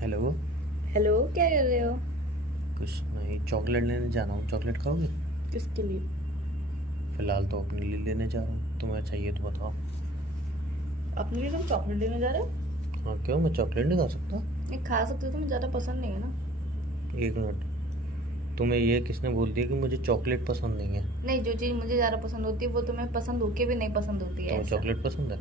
Hello. Hello, क्या कर रहे हो? कुछ नहीं, चॉकलेट लेने जा रहा हूँ। चॉकलेट खाओगे? किसके लिए? फ़िलहाल तो अपने लिए लेने जा रहा हूँ, तुम्हें चाहिए तो बताओ। अपने लिए तुम चॉकलेट लेने जा रहे हो? हाँ, क्यों? मैं चॉकलेट नहीं खा सकता? नहीं खा सकते हो, तुम्हें ज़्यादा पसंद नहीं है ना? एक मिनट, तुम्हें ये किसने बोल दिया कि मुझे चॉकलेट पसंद नहीं है? नहीं, जो चीज़ मुझे ज़्यादा पसंद होती है वो तुम्हें पसंद होके भी नहीं पसंद होती है, तुम्हें ऐसा। चॉकलेट पसंद है?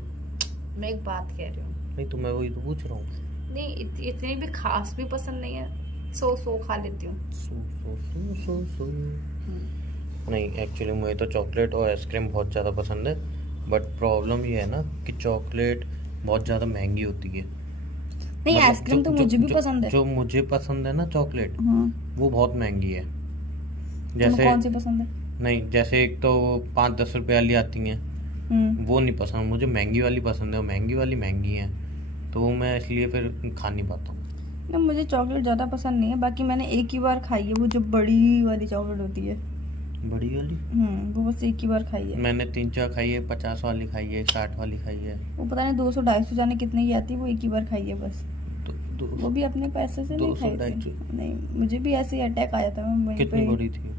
मैं एक बात कह रही हूँ। नहीं तो मैं वही तो पूछ रहा हूँ। नहीं, इतनी भी खास भी पसंद नहीं है। सो खा लेती हूँ। सो सो सो सो सो। हम्म। नहीं, एक्चुअली मुझे तो चॉकलेट और आइसक्रीम बहुत ज़्यादा पसंद है। बट प्रॉब्लम ये है ना कि चॉकलेट बहुत ज़्यादा महंगी होती है। नहीं, मतलब जो आइसक्रीम तो जो मुझे भी जो पसंद है। जो मुझे पसंद है ना चॉकलेट, हाँ। वो बहुत महंगी है। तुम्हें जैसे, कौन सी पसंद है? नहीं, जैसे एक तो 5-10 रुपए वाली आती हैं, हम्म। वो नहीं पसंद मुझे। महंगी वाली पसंद है, और महंगी वाली महंगी हैं, तो वो मैं इसलिए फिर खा नहीं पाता हूँ। नहीं, मुझे चॉकलेट ज़्यादा पसंद नहीं है। बाकी मैंने एक ही बार खाई है, वो जो बड़ी वाली चॉकलेट होती है। बड़ी वाली वो बस एक ही बार खाई है। मैंने 3-4 खाई है। 50 वाली खाई है, 60 वाली खाई है। वो पता नहीं 200-250 जाने कितने की आती है, वो एक ही बार खाई है बस। तो दो वो भी अपने पैसे से नहीं दो सौ खाई ढाई थी। सौ नहीं, मुझे भी ऐसे ही अटैक आया था, मैं वहीं कितनी पे। बड़ी थी?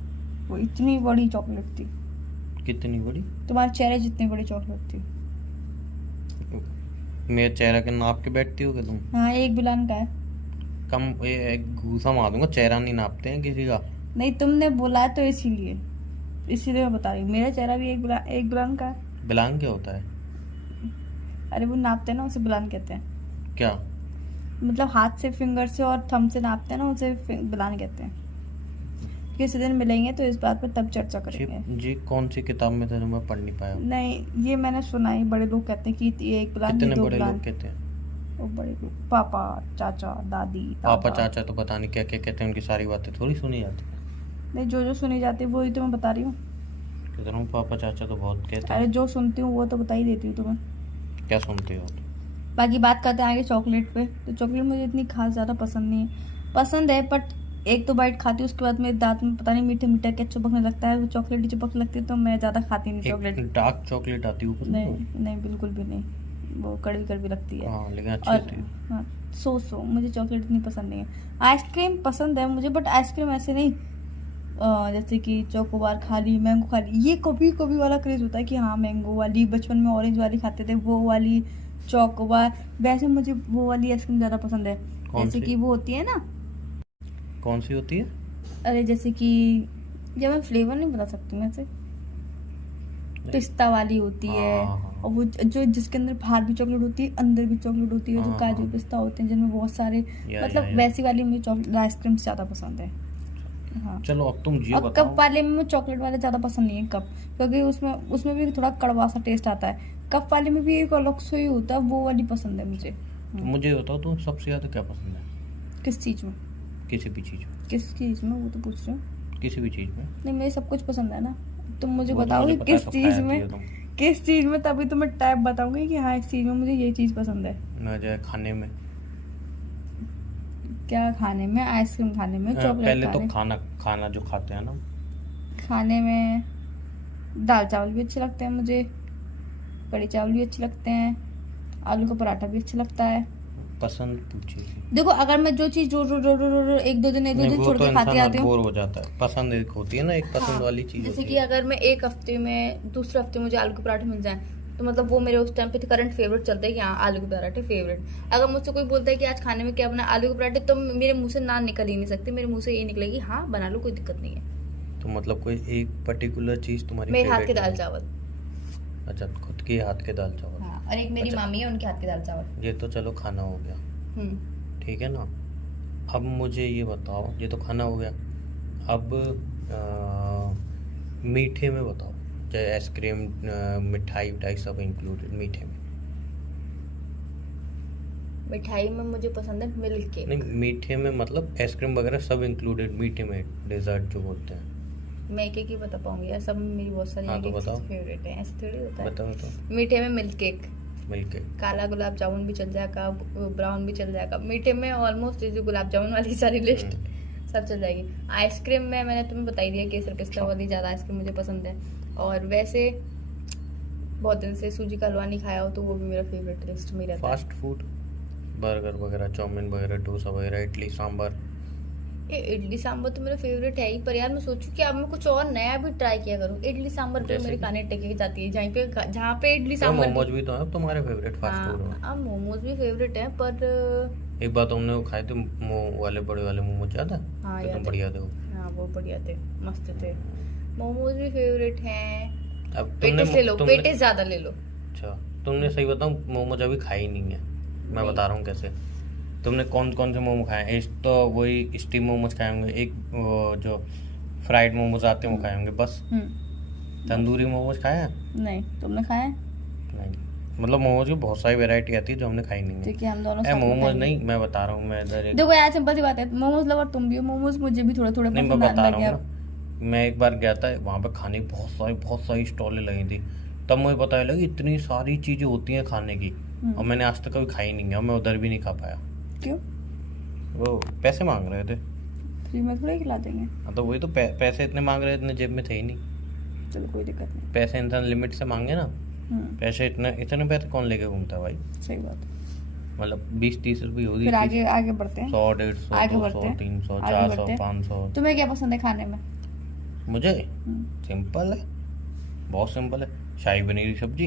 वो इतनी बड़ी चॉकलेट थी। कितनी बड़ी? तुम्हारे चेहरे जितनी बड़ी चॉकलेट थी। मेरे चेहरा के नाप के बैठती हो क्या तुम? हाँ, एक बिलान का है। कम ये घूसा मार दूंगा। चेहरा नहीं नापते हैं किसी का। नहीं, तुमने बोला है तो इसीलिए इसीलिए मैं बता रही हूँ, मेरा चेहरा भी एक बिलान का है। बिलांग क्या होता है? अरे वो नापते हैं ना, उसे बिलान कहते हैं। क्या? मतलब हाथ से, फिंगर से और थंब से नापते हैं ना, उसे बिलान कहते हैं। किसी दिन मिलेंगे तो इस बात पर तब चर्चा जी करेंगे। जी, कौन सी किताब में था जो मैं पढ़ नहीं पाया? नहीं, ये मैंने सुना है, बड़े लोग कहते हैं कि ये एक बिलान, ये कितने दो बड़े बिलान। लोग कहते हैं? वो बड़े लोग, पापा, चाचा, दादी, पापा दादा। चाचा तो पता नहीं क्या क्या कहते हैं, उनकी सारी बातें थोड़ी सुनी जाती। नहीं, जो जो सुनी जाती है वही तो मैं बता रही हूँ। कह रहा हूँ पापा चाचा तो बहुत कहते अरे हैं। जो सुनती हूँ वो तो बता ही देती हूँ तुम्हें। क्या सुनते हो? बाकी बात करते हैं आगे चॉकलेट पे। तो चॉकलेट मुझे इतनी खास ज़्यादा पसंद नहीं है। पसंद है बट एक तो बाइट खाती हूँ, उसके बाद मेरे दांत में पता नहीं मीठा मीठा क्या चिपकने लगता है, वो चॉकलेट ही चिपकने लगती है, तो मैं ज़्यादा खाती नहीं एक चॉकलेट। डार्क चॉकलेट आती है, वो पसंद है? नहीं नहीं, बिल्कुल भी नहीं। वो कड़वी कड़वी लगती है। हाँ, लेकिन अच्छी और होती है। हाँ, सो मुझे चॉकलेट इतनी पसंद नहीं है। आइसक्रीम पसंद है मुझे, बट आइसक्रीम ऐसे नहीं। जैसे कि चोकोबार खा ली, मैंगो खा ली, ये कभी कभी वाला क्रेज होता है कि हाँ मैंगो वाली, बचपन में ऑरेंज वाली खाते थे वो वाली चोकोबार। वैसे मुझे वो वाली आइसक्रीम ज़्यादा पसंद है। कौन जैसे सी? कि वो होती है ना। कौन सी होती है? अरे जैसे कि, जब मैं फ्लेवर नहीं बता सकती मैं से। पिस्ता वाली होती हाँ है। हाँ हाँ और वो जो जिसके अंदर बाहर भी चॉकलेट होती है, अंदर भी चॉकलेट होती है, जो हाँ काजू हाँ। पिस्ता होते हैं जिनमें बहुत सारे। या मतलब वैसी वाली मुझे चॉकलेट आइसक्रीम ज़्यादा पसंद है। हाँ। चलो, अब तुम ये और कप बताओ। वाले में चॉकलेट वाले ज़्यादा पसंद नहीं है, कप। क्योंकि उसमें उसमें भी थोड़ा कड़वा सा टेस्ट आता है। कप वाले में भी एक अलग से ही होता है, वो वाली पसंद है मुझे। तो मुझे ये बताओ, तुम सबसे ज़्यादा क्या पसंद है? किस चीज़ में? किसी भी चीज़ में। किस चीज़ में, वो तो पूछ रही हूँ। किसी भी चीज़ में। नहीं, मुझे सब कुछ पसंद है ना। तुम मुझे वो तो मुझे बताओगे पता है, किस तो खा चीज़ जाती में। है तुम। किस चीज़ में, तभी तो मैं टाइप बताऊंगी कि हाँ इस चीज़ में मुझे ये चीज़ पसंद है। न जाए खाने में। क्या खाने में? आइसक्रीम खाने में, चॉकलेट पहले तो खाने। खाना खाना जो खाते हैं ना। खाने में दाल चावल भी अच्छे लगते हैं मुझे। कढ़ी चावल भी अच्छे लगते हैं। आलू का पराठा भी अच्छा लगता है। पसंद पूछी थी। देखो, अगर मैं जो चीज़ रोज एक दो दिन नहीं, वो छोड़ तो के खाती इंसान आती अब हूँ। बोर हो जाता है। पसंद एक होती है ना, एक पसंद हाँ, वाली चीज़ जैसे होती कि है। अगर मैं एक हफ्ते में, दूसरे हफ्ते मुझे आलू के पराठे मिल जाएं, तो मतलब वो मेरे उस टाइम पे करंट फेवरेट चलता है कि हाँ आलू के पराठे फेवरेट। अगर मुझसे कोई बोलता है कि आज खाने में क्या बना, आलू के पराठे, तो मेरे मुंह से ना निकल ही नहीं सकती। मेरे मुंह से ये निकलेगी हाँ बना लो, कोई दिक्कत नहीं है। तो मतलब कोई एक पर्टिकुलर चीज़ तुम्हारी मेरे हाथ के फेवरेट दाल नहीं? चावल। अच्छा, खुद के हाथ के दाल चावल। हाँ, और एक मेरी अच्छा, मामी है, उनके हाथ के दाल चावल। ये तो चलो खाना हो गया। हम्म। ठीक है ना। अब मुझे ये बताओ, ये तो खाना हो गया। अब मीठे में बताओ। चाहे आइसक्रीम, मिठाई विठाई सब इंक्लूडेड मीठे में। मिठाई में मुझे पसंद है मिल्क केक। नहीं, मीठे में मतलब आइसक्रीम वगैरह सब इंक्लूडेड मीठे में, डेजर्ट जो बोलते हैं। मैं एक एक ही बता पाऊंगी यार, सब मेरी बहुत सारी हाँ एक तो एक बताओ। चीज़ फेवरेट है, ऐसे थोड़ी होता है। बताओ बताओ। मीठे में मिल्क केक। Milk cake. काला गुलाब जामुन भी चल जाएगा, ब्राउन भी चल जाएगा। मीठे में ऑलमोस्ट जो गुलाब जामुन वाली सारी लिस्ट सब चल जाएगी। आइसक्रीम में मैंने तुम्हें बता ही दिया, केसर पिस्ता वाली ज़्यादा आइसक्रीम मुझे पसंद है। और वैसे बहुत दिन से सूजी का हलवा नहीं खाया हो, तो वो भी मेरा फेवरेट लिस्ट में रहता है। फास्ट फूड बर्गर वगैरह, चाउमीन वगैरह, डोसा वगैरह, इडली सांभर। ये इडली सांभर तो मेरा फेवरेट है ही, पर यार मैं सोचूं कि अब मैं कुछ और नया भी ट्राई किया करूं। इडली सांभर पे जैसे मेरी कि? खाने टेके जाती है, जहाँ पे इडली सांभर मोमोज भी तो है तुम्हारे फेवरेट फास्ट फूड में। हाँ, अब मोमोज भी फेवरेट है, पर एक बार तुमने वो खाए थे वाले बड़े वाले मोमोज, याद है? हाँ कितने याद बढ़िया है। थे वो। हाँ वो बढ़िया थे, मस्त थे। मोमोज भी फेवरेट हैं। अब पेटिस ले लो, पेटिस ज्यादा ले लो। अच्छा, तुमने सही बताऊं, मोमोज अभी खाई नहीं है। मैं बता रहा हूँ कैसे। तुमने कौन कौन से मोमो खाए? एक तो वही स्टीम मोमोज खाए होंगे, एक वो जो फ्राइड मोमोज आते हैं वो खाए होंगे बस। तंदूरी मोमोज खाए हैं? नहीं, तुमने खाया है? नहीं, मतलब मोमोज की बहुत सारी वैरायटी आती है जो हमने खाई नहीं है। ठीक है, हम दोनों ए, साथ में मोमोज खाएंगे। नहीं, मैं बता रहा हूँ, मैं इधर देखो यार, सिंपल सी बात है, मोमोज लवर तुम भी हो, मोमोज मुझे भी थोड़े थोड़े नहीं, मैं पसंद बता आने रहा लगे हूँ अब। ना, मैं एक बार गया था वहाँ पे खाने की बहुत सारी स्टॉलें लगी थी, तब मुझे पता लगा इतनी सारी चीज़ें होती हैं खाने की, और मैंने आज तक कभी खाई नहीं है, और मैं उधर भी नहीं खा पाया। क्यों? वो पैसे मांग रहे थे। फ्री में थोड़ा खिला देंगे। हाँ, तो वही तो पैसे इतने मांग रहे थे, इतने जेब में थे ही नहीं। चलो कोई दिक्कत नहीं। पैसे इंसान लिमिट से मांगे ना, पैसे इतने इतने पैसे कौन लेके घूमता है भाई? सही बात है। मतलब 20-30 रुपये होती फिर आगे आगे बढ़ते हैं। 100, 150, आगे 200, बढ़ते हैं। 300, आगे 400, बढ़ते हैं। 500। तुम्हें क्या पसंद है खाने में? मुझे सिंपल है, बहुत सिंपल है, शाही पनीर की सब्जी।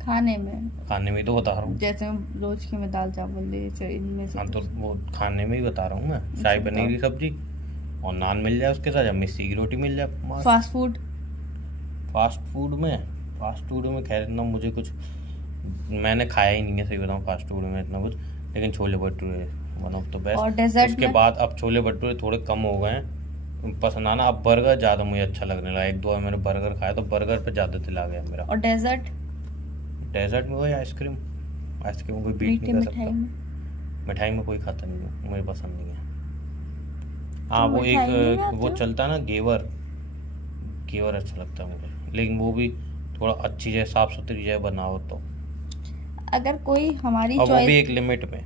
खाने में? खाने में ही तो बता रहा हूँ। जैसे रोज की मैं दाल चावल ले, इनमें से हाँ, तो वो खाने में ही बता रहा हूँ मैं। शाही पनीर की सब्जी और नान मिल जाए उसके साथ, या मिस्सी की रोटी मिल जाए। Fast food? फास्ट फूड में खैर इतना मुझे कुछ, मैंने खाया ही नहीं है सही बताऊँ फास्ट फूड में इतना कुछ, लेकिन chole bhature one of the best. और डेजर्ट उसके में? बाद अब छोले भटूरे थोड़े कम हो गए हैं पसंद आना, अब बर्गर ज़्यादा मुझे अच्छा लगने लगा। एक दो बार मैंने बर्गर खाया तो बर्गर पे ज़्यादा दिल आ गया मेरा। और डेजर्ट? डेजर्ट में वही आइसक्रीम कोई बीट नहीं कर सकता। में? मिठाई में कोई खाता नहीं है, मुझे पसंद नहीं है। हाँ, वो मिठाई नहीं एक खाते वो हो? चलता है ना घेवर अच्छा लगता है मुझे, लेकिन वो भी थोड़ा अच्छी जगह, साफ सुथरी जगह बनाओ तो। अगर कोई हमारी और वो भी चॉइस, एक लिमिट में।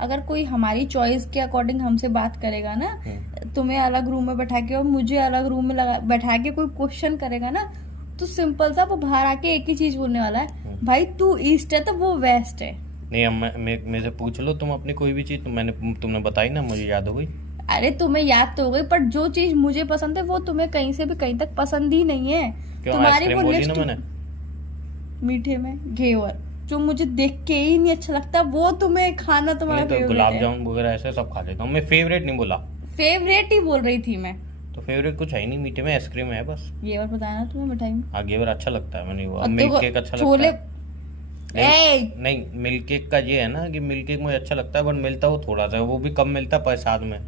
अगर कोई हमारी चॉइस के अकॉर्डिंग हमसे बात करेगा ना, तुम्हें अलग रूम में बैठा के और मुझे अलग रूम में बैठा के कोई क्वेश्चन करेगा ना, तो सिंपल सा वो बाहर आके एक ही चीज बोलने वाला है, भाई तू ईस्ट है तो वो वेस्ट है। नहीं, अब मेरे से पूछ लो तुम अपनी कोई भी चीज, तुमने बताई ना, मुझे याद हो गई। अरे तुम्हें याद तो हो गई, पर जो चीज मुझे पसंद है वो तुम्हें कहीं से भी कहीं तक पसंद ही नहीं है। क्यों? तुम्हारी आइसक्रीम वो बोली लिस्ट, ना मैंने। मीठे में घेवर, जो मुझे देख के ही नहीं अच्छा लगता, वो तुम्हें खाना तुम्हारा नहीं तो फेवरेट गुलाब है। जामुन वगैरह ऐसे सब खा लेता हूँ मैं, फेवरेट नहीं बोला। फेवरेट ही बोल रही थी मैं। तो फेवरेट कुछ है ही नहीं, मीठे में आइसक्रीम है बस। घेवर बताया ना तुम्हें मिठाई में। हाँ, घेवर अच्छा लगता है, मैंने वो और मिल्क देखो, केक अच्छा लगता छोले, है। नहीं, मिल्क केक का ये है ना कि मिल्क केक मुझे अच्छा लगता है, बट मिलता वो थोड़ा सा, वो भी कम मिलता है प्रसाद में,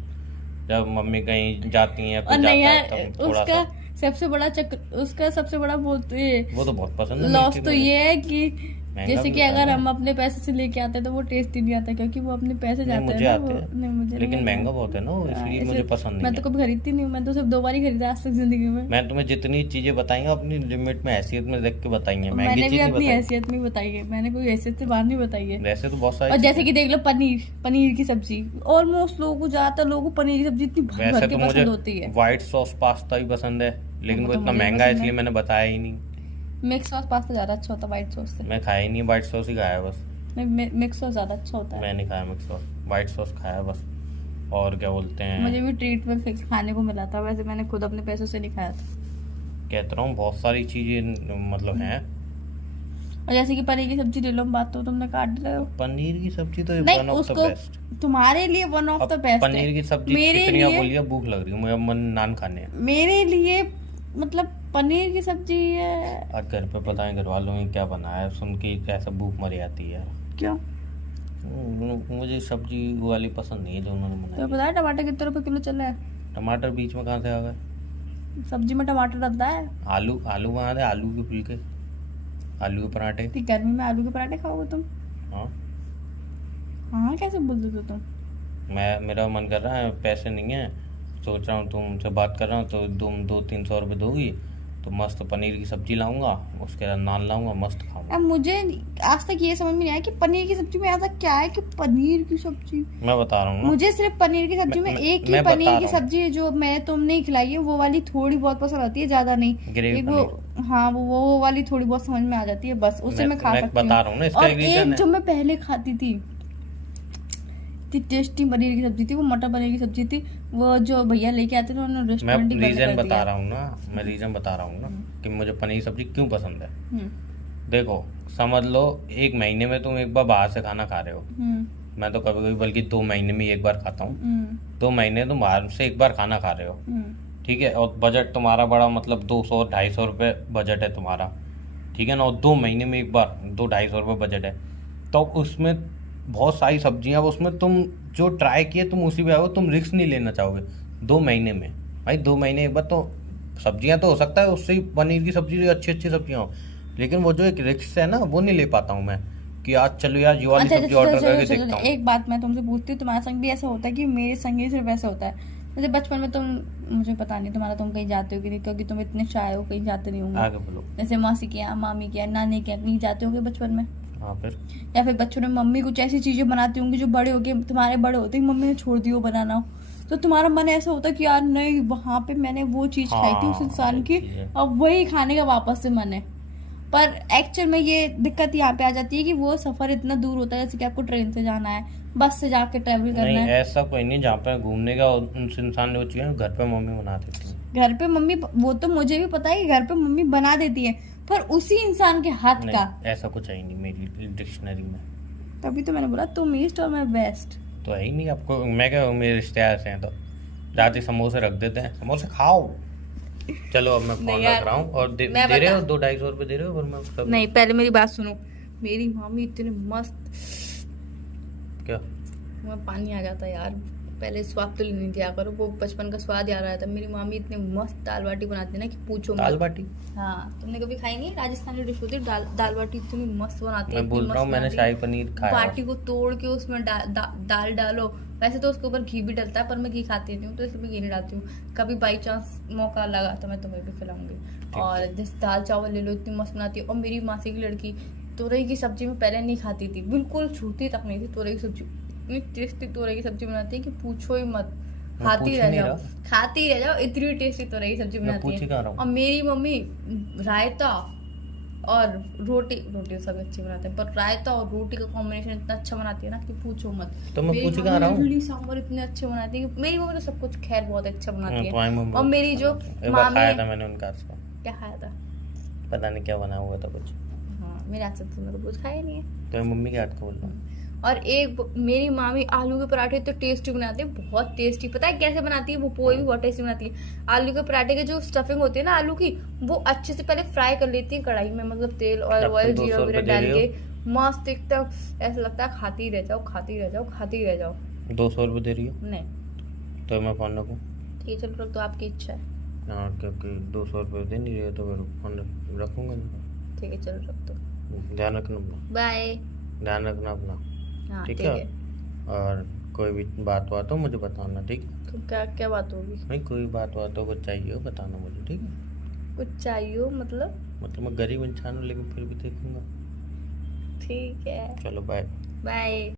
जब मम्मी कहीं जाती हैं और कुछ नहीं जाता यार, है तब थोड़ा उसका सा। उसका सबसे बड़ा वो वो तो बहुत पसंद है लॉस milk तो cake ये है कि महंगा जैसे भी कि होता है अगर ना। हम अपने पैसे से लेके आते हैं तो वो टेस्ट ही नहीं आता, क्योंकि वो अपने पैसे नहीं, जाते मुझे हैं ना, आते वो हैं, नहीं मुझे लेकिन नहीं महंगा आता। बहुत है ना वो, इसलिए हाँ, मुझे पसंद मैं नहीं तो है। कभी खरीदती नहीं हूँ, मैं तो सिर्फ 2 बार ही खरीदा आज तक जिंदगी में। मैं तुम्हें जितनी चीजें बताई हैं अपनी लिमिट में, हैसियत में देख के बताई हैं, महंगी मैंने भी चीज नहीं अपनी बताई। हैसियत में ही बताई है, मैंने कोई हैसियत से बाहर नहीं बताई है। वैसे तो बहुत सारी और जैसे चीजें- कि देख लो, पनीर की सब्जी, ऑलमोस्ट लोगों को, ज्यादातर लोगों को पनीर की सब्जी इतनी भर वैसे भर तो के मुझे पसंद होती है। व्हाइट सॉस पास्ता भी पसंद है, लेकिन वो वो तो इतना मुझे महंगा है पसंद है। इसलिए मैंने बताया ही नहीं। मिक्स सॉस पास्ता ज्यादा अच्छा होता है व्हाइट सॉस से। मैं खाया ही नहीं, व्हाइट सॉस ही खाया बस। मिक्स सॉस ज्यादा अच्छा होता है। मैं नहीं खाया मिक्स सॉस, व्हाइट सॉस खाया बस। और क्या बोलते हैं, मुझे भी ट्रीट में फिक्स खाने को मिला था, वैसे मैंने खुद अपने पैसों से नहीं खाया था। कहता रहा हूँ बहुत सारी चीजें मतलब हैं। और जैसे कि पनीर की सब्जी ले लो, हम बात तो तुमने काट रहे हो। पनीर की सब्जी तो नहीं, वन ऑफ द उसको बेस्ट। तुम्हारे लिए one of the best paneer की सब्जी मेरे कितनी आप लिए, बोलिए, भूख लग रही है मुझे, अब मन नान खाने हैं। मेरे लिए मतलब पनीर की सब्जी है। आज घर पे पता है घर वालों ने क्या बनाया है, सुन के ऐसा भूख मर जाती है यार। क्यों? मुझे सब्जी वाली पसंद नहीं है जो उन्होंने तो बनाई। पता है टमाटर कितने रुपए किलो चल रहा है? टमाटर बीच में कहाँ से आ गए? सब्जी में टमाटर डलता है। आलू कहाँ थे? आलू के फुलके, आलू के पराठे। इतनी गर्मी में आलू के पराठे खाओगे तुम? हाँ, हाँ कैसे बोल देते हो तुम? मेरा मन कर रहा है, पैसे नहीं है, सोच रहा हूँ तुमसे बात कर रहा हूँ तो तुम 200-300 रुपये दोगी तो मस्त पनीर की सब्जी लाऊंगा, उसके बाद नान लाऊंगा, मस्त खाऊंगा। अब मुझे आज तक ये समझ में नहीं आया कि पनीर की सब्जी में ऐसा क्या है कि पनीर की सब्जी। मैं बता रहा हूँ ना, मुझे सिर्फ पनीर की सब्जी में एक ही मैं बता पनीर की रहा हूँ। सब्जी जो मैंने तुमने खिलाई है वो वाली थोड़ी बहुत पसंद आती है, ज्यादा नहीं। ग्रेवी एक वो, हाँ वो वाली थोड़ी बहुत समझ में आ जाती है, बस उससे मैं खा सकती बता रहा हूँ ना, हूँ। इसका और एक रीजन एक जो है। मैं पहले खाती थी, इतनी टेस्टी पनीर की सब्जी थी, वो मटर पनीर की सब्जी थी। वो जो भैया लेके आते थे उन्होंने मैं रेस्टोरेंट ही बंद रीजन कर बता दिया। रहा हूँ ना, मैं रीजन बता रहा हूँ ना कि मुझे पनीर सब्जी क्यों पसंद है। हम्म, देखो समझ लो 1 महीने में तुम एक बार बाहर से खाना खा रहे हो, हम्म, मैं तो कभी कभी बल्कि 2 महीने में एक बार खाता हूँ। हम्म, 2 महीने तुम बाहर से एक बार खाना खा रहे हो, हम्म, ठीक है, और बजट तुम्हारा बड़ा मतलब 200-250 रुपये बजट है तुम्हारा, ठीक है ना, और 2 महीने में एक बार 200-250 रुपये बजट है, तो उसमें बहुत सारी सब्जियां, उसमें तुम जो ट्राई किए तुम उसी पे आओ, तुम रिस्क नहीं लेना चाहोगे 2 महीने में। भाई 2 महीने एक बार तो सब्जियां तो हो सकता है उससे ही पनीर की सब्जी जो अच्छी अच्छी सब्जियां हो, लेकिन वो जो एक रिस्क है ना वो नहीं ले पाता हूँ मैं कि आज चलो यार ये वाली अच्छा सब्जी अच्छा ऑर्डर चलो करके चलो देखता चलो, हूँ। एक बात मैं तुमसे पूछती हूँ, तुम्हारे संग भी ऐसा होता है कि मेरे संग ही सिर्फ ऐसा होता है? जैसे बचपन में तुम, मुझे पता नहीं तुम्हारा, तुम कहीं जाते हो कि नहीं, क्योंकि तुम इतने शाय हो, कहीं जाते नहीं होंगे। आगे बोलो। जैसे मौसी के यहाँ, मामी के यहाँ, नानी के यहाँ कहीं जाते होंगे बचपन में, हाँ फिर या फिर बच्चों में मम्मी कुछ ऐसी चीजें बनाती होंगी जो बड़े हो गए, तुम्हारे बड़े होते ही मम्मी ने छोड़ दी वो बनाना, तो तुम्हारा मन ऐसा होता है कि यार नहीं, वहां पे मैंने वो चीज खाई थी उस हाँ, इंसान की, ये चीज़ है। अब वही खाने का वापस से मन है। पर एक्चुअल में ये दिक्कत यहाँ पे आ जाती है कि वो सफर इतना दूर होता है, जैसे कि आपको ट्रेन से जाना है, बस से जाके ट्रेवल करना नहीं है। ऐसा कोई नहीं, जहाँ पे घूमने का उस इंसान ने वो चीज़ घर पे मम्मी बना देती है। घर पे मम्मी, वो तो मुझे भी पता है कि घर पे मम्मी बना देती है, पर उसी इंसान के हाथ का। नहीं ऐसा कुछ है ही नहीं मेरी डिक्शनरी में, तभी तो मैंने बोला तुम ईस्ट और मैं वेस्ट। तो है ही नहीं। आपको मैं क्या, मेरे रिश्तेदार से हैं तो जाते समोसे रख देते हैं, समोसे खाओ। चलो अब मैं फोन नहीं रख यार, रहा हूँ, और दे मैं रहे हो बता- 200-250 रुपये दे रहे हो, और मैं सब नहीं, पहले मेरी बात सुनो। मेरी मामी इतने मस्त, क्या मुँह पानी आ जाता यार, पहले स्वाद तो लेने दिया करो, वो बचपन का स्वाद याद आ रहा था। मेरी मामी इतने मस्त दाल बाटी बनाती है ना कि पूछो मत। दाल बाटी? हाँ, तुमने कभी खाई नहीं? राजस्थानी डिश होती है दाल बाटी, इतनी मस्त बनाती है, मैं बोल इतनी रहा हूँ मस्त मैंने बनाती है। शाही पनीर खाया बाटी को तोड़ के उसमें दाल डालो, वैसे तो उसके ऊपर घी भी डलता है, पर मैं घी खाती नहीं हूँ तो इसमें घी नहीं डालती हूँ। कभी बाई चांस मौका लगा तो मैं तुम्हें भी खिलाऊंगी। और जैसे दाल चावल ले लो, इतनी मस्त बनाती है। और मेरी मासी की लड़की तुरई की सब्जी में पहले नहीं खाती थी, बिल्कुल छूती तक नहीं थी तुरई की सब्जी, इतनी टेस्टी तुरई की सब्जी बनाती है कि पूछो ही मत, मैं खाती पूछ ही रह नहीं जाओ, रहा। खाती रह जाओ, इतनी टेस्टी तुरई की सब्जी मैं बनाती पूछ ही कहाँ रहा है। हूँ। और मेरी मम्मी रायता और रोटी तो सब अच्छी बनाते हैं, पर रायता और रोटी का कॉम्बिनेशन इतना अच्छा बनाती है ना कि पूछो मत। तो मैं मेरी पूछ ही मम्मी कहाँ रहा हूँ। इडली सांभर इतने अच्छे बनाती है, मेरी मम्मी तो सब कुछ खैर बहुत अच्छा बनाती तुम्हारी है। मम्मी और मेरी जो एक बार मामी खाया है, था मैंने उनका हाथ से, क्या खाया था? पता नहीं क्या बना हुआ था कुछ। हाँ, मेरे हाथ से तो तुमने तो कुछ खाया नहीं है। तो मम्मी के हाथ का बोल रहा हूँ। और एक मेरी मामी आलू के पराठे तो टेस्टी बनाती है, बहुत टेस्टी। पता है कैसे बनाती है? वो पोहे भी बहुत टेस्टी बनाती है। आलू के पराठे के जो स्टफिंग होती है ना आलू की, वो अच्छे से पहले फ्राई कर लेती है कढ़ाई में, मतलब तेल और अब ऑयल तुम जीरा 200 वगैरह रुपये डाल दे के मस्त एकदम, ऐसा लगता है खाती रह जाओ, खाती रह जाओ, खाती रह जाओ। 200 रुपये दे रही हो नहीं तो मैं फोन रखूँ? ठीक है, चलो रख दो, आपकी इच्छा है। हाँ, क्योंकि 200 रुपये दे नहीं रहे तो फिर फोन रखूँगा नहीं। ठीक है, चलो रख दो, ध्यान रखना अपना, बाय। ध्यान रखना अपना, हाँ ठीक ठीक है। है। और कोई भी बात हुआ तो मुझे बताना, ठीक है? तो क्या क्या बात होगी? नहीं कोई बात हुआ तो कुछ चाहिए हो बताना मुझे, ठीक है? कुछ चाहिए हो मतलब? मतलब मैं गरीब इंसान हूँ लेकिन फिर भी देखूंगा। ठीक है, चलो बाय। बाय।